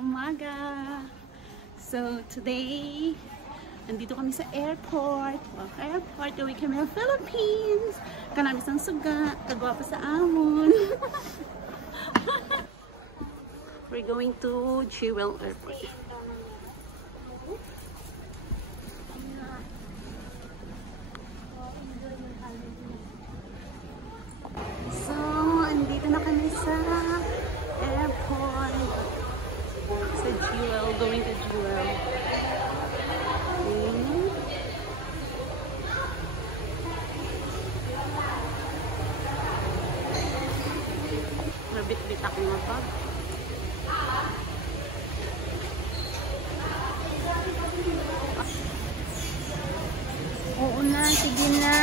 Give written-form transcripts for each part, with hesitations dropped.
umaga. So today, nandito kami sa airport. Uwi kami ng Philippines. Kanami sang suga, kagwapa sa amon. We're going to Jewel Airport. So, andito na kami sa airport. Sa Jewel, going to Jewel. Mabit-bit ako nga pa. Oo na, sige na.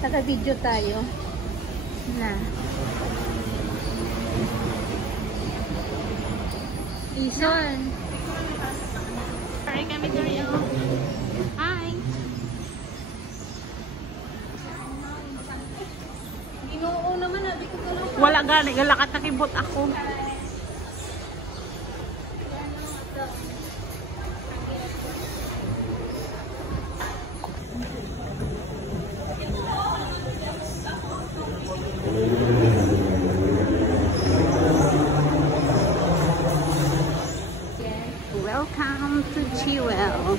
Naka-video tayo. Na. Ison. Sorry kami Dorio. Hi. Ginoo naman abi ko lang. Wala gani galakat nakibot ako. Welcome to Jewel.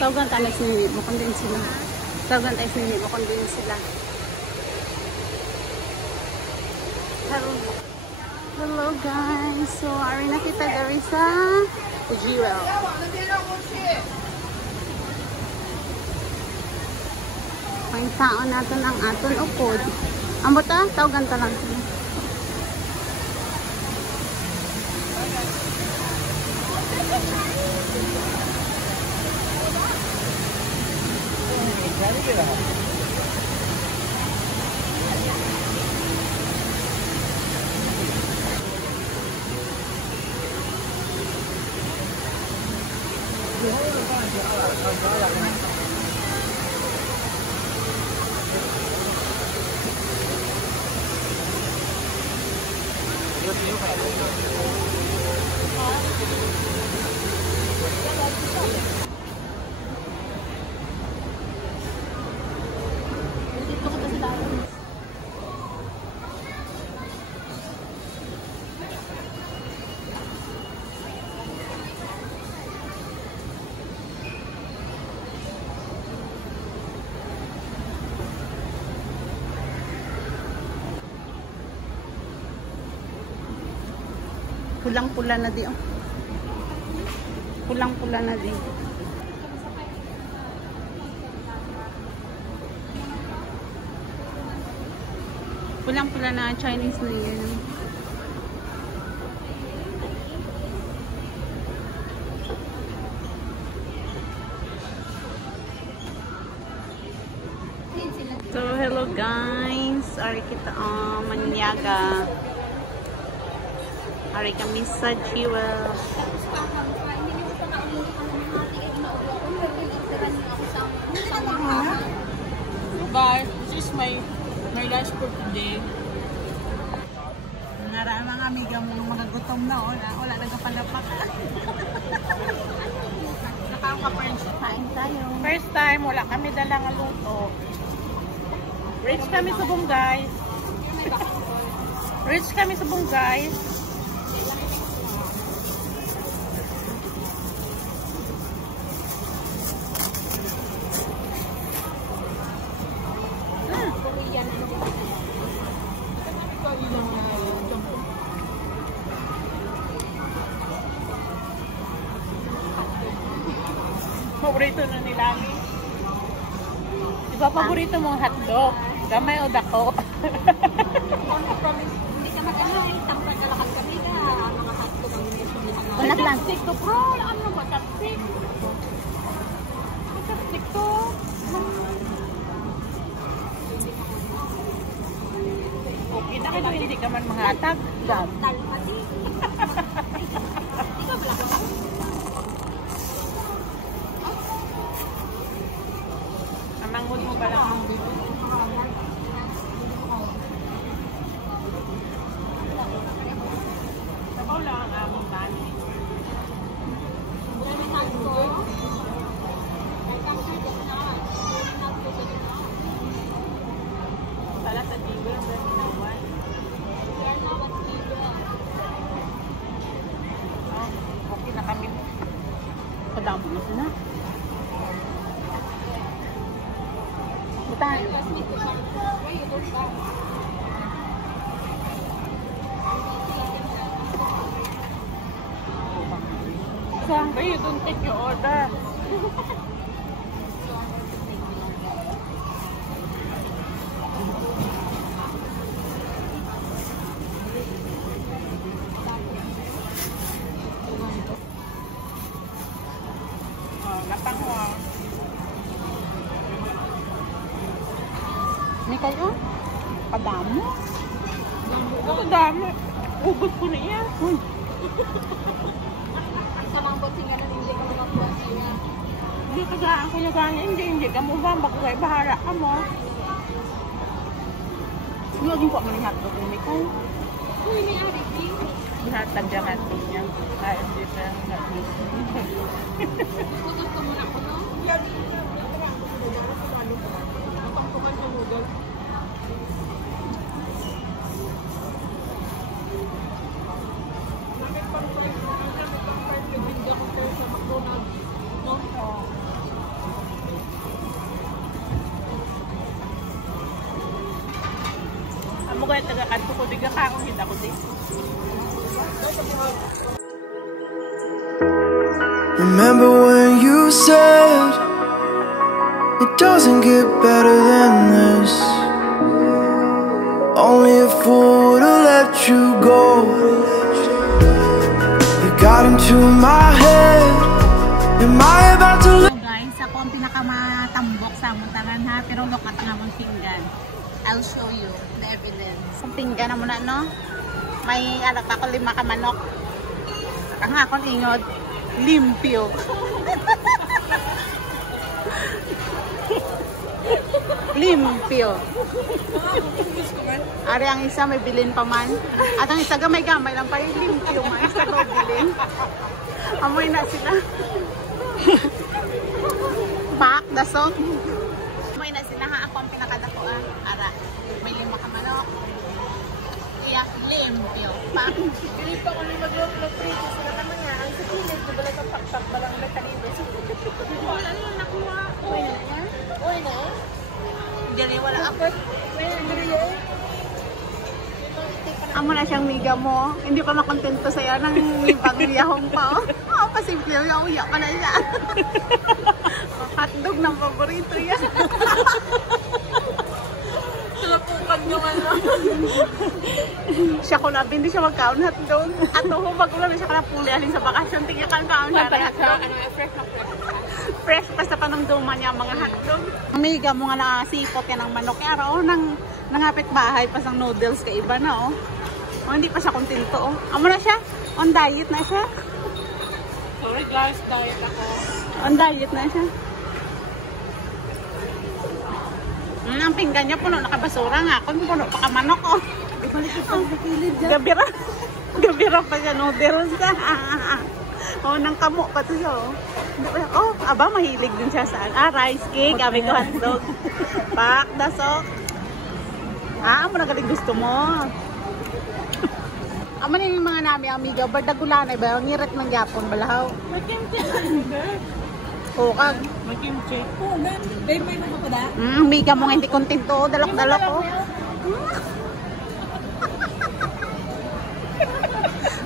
Tawagan tayo sa nini mo kung din sila. Tawagan tayo sa nini mo kung din sila. Hello guys. So, ari na kita dari sa Jewel. May taon natin ang aton upod. Ambot ah, tawagan ta lang sila. Pulang-pula na di. Oh. Pulang-pula na di. Pulang-pula na Chinese New Year. So, hello guys. Ari kita Maniaga. Ari kami sa Jewel. Bye. This is my lunch for today. Nara mga amiga mo mga gutom na wala nagpalapak. Nakaka-French Kain tayo. First time wala kami dalang luto. Rich kami sa buong guys. Rich kami sa buong guys. paborito na ni Lami. Di ba paborito mong hotdog? Gamay o dako? Hindi ka mag-alay. Tangkad na lakad kami na mga hotdog ang mga Unak lang. Chopstick to, bro. Ano ba? Chopstick? Chopstick to. Okay na kayo, hindi ka man manghatag. Gab. talpati. Hindi ka wala. Amangod mo ba lang ang bibig? Sabaw lang ang among tani. Pala sa TV, ang ginawan. Oh, okay na kami. Kadamo na sila. Butang. Sangga, you don't take your order. Oh, napangwa. Ni kayo? Kadamo. Ang dami. Ugot ko na yan. Uy. Sa mga bossing nga na hindi ka makakuha siya. Hindi ka gaan ko na gani. Hindi ka mo ba? Bakit bahala ka mo? Laging po mo ni hotdog ni ko. Uy, may ari, Bihatag dyan natin yan. Ay, hindi pa yung natin. Putol ko muna ko, no? Amo kaya taga-kanto ko. Diga ka akong hita ko din. Remember when you said it doesn't get better than this? Only a fool would have let you go. You got into my head. Am I about to So guys, ako ang pinakamatambok sa muntaran ha, pero look at nga mong pinggan. I'll show you the evidence. Ang pinggan na muna, no? May anak ako 5 ka manok. Ang akong ingod, limpyo. Limpyo. Ari ang isa may bilin pa man. At ang isa gamay-gamay lang pa yung limpyo man. Isa daw bilin. Amoy na sila. Pak, dasok. Amoy na sila ha. Ako ang pinakadako ah. Ara, may 5 ka manok. Iyak, limpyo. Pak. Hindi pa kami mag-prito sila ka nga. Ang sa kilid, di ba lang ang pakpak ba lang may kanina? Wala na yung nakuha. Uy na yan. Uy na. Diyan wala ako. Amo na siyang miga mo. Hindi pa makontento sa'yo ng ibang yahong pa. Oh, pasimple yung uya ka na siya. Hotdog ng paborito yan. Salapukan nyo nga lang. Siya ko na, hindi siya magkaon hotdog. At humag ulan na siya kanapuli alin sa bakasyon. Tingin ka kaon siya rin hotdog. Fresh na fresh. Fresh pa sa panamduman niya mga hotdog. Ang miga mo nga nakasipot yan ng manok. Kaya araw nang nangapit bahay pa sang noodles ka iba na oh. Oh, hindi pa siya kontento oh. Amo na siya. On diet na siya. Sorry guys, diet ako. On diet na siya. Ang pinggan niya puno nakabasura nga. Kung puno pa ka manok oh. Ibalik ito sa kilid dyan. Gabira. Gabira pa siya noodles ka. Oh, nang kamo pa to siya oh. Oh, aba mahilig din siya saan. Rice cake, abi ko hotdog. Pak, dasok. Amo na galing gusto mo. Amo na yung mga nami amiga, bardagulanay ba? Ngirit ng Japon balahaw. May kimchi na hindi. Hukag. May kimchi. Oo, babe, may mga pada. Amiga mo nga hindi kontento, dalok-dalok oh.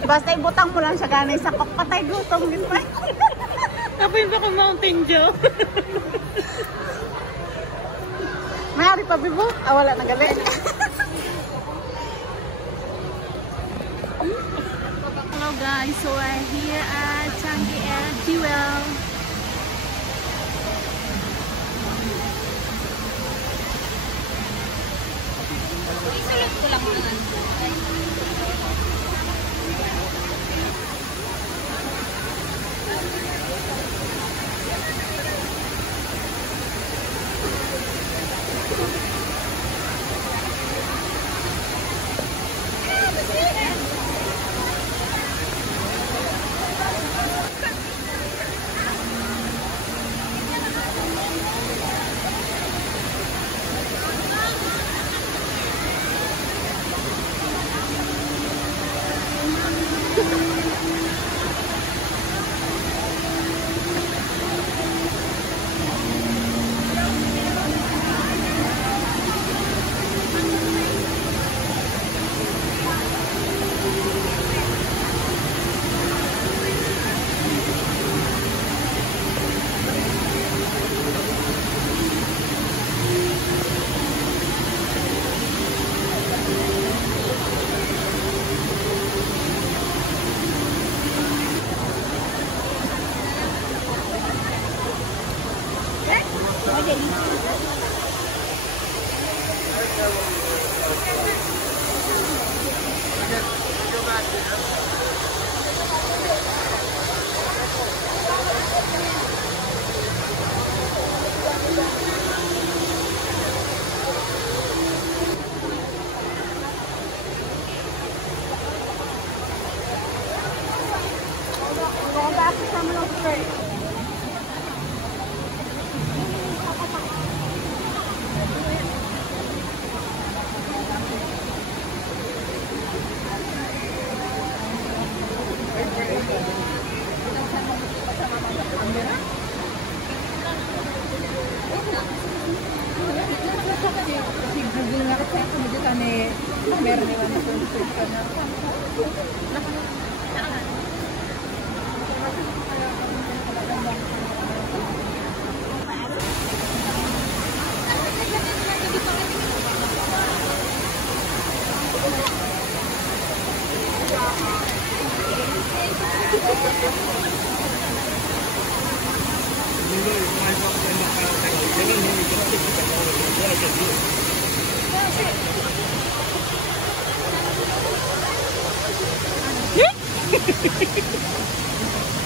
Basta ibutang mo lang siya ganay sa kok, patay gutom din pa. Apoy ba ko Mountain Dew? Mayari pa, Bibo? Ah, wala na gali. Hello guys, so we're here at Changi Air Jewel. Isulat ko lang naman.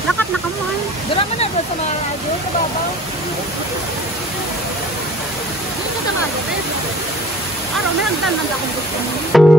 Lakat na kamoy. Dala mo na ba sa mga radyo? Sa babaw? Dito sa mga gabi. Araw, may nagdanan akong gusto mo.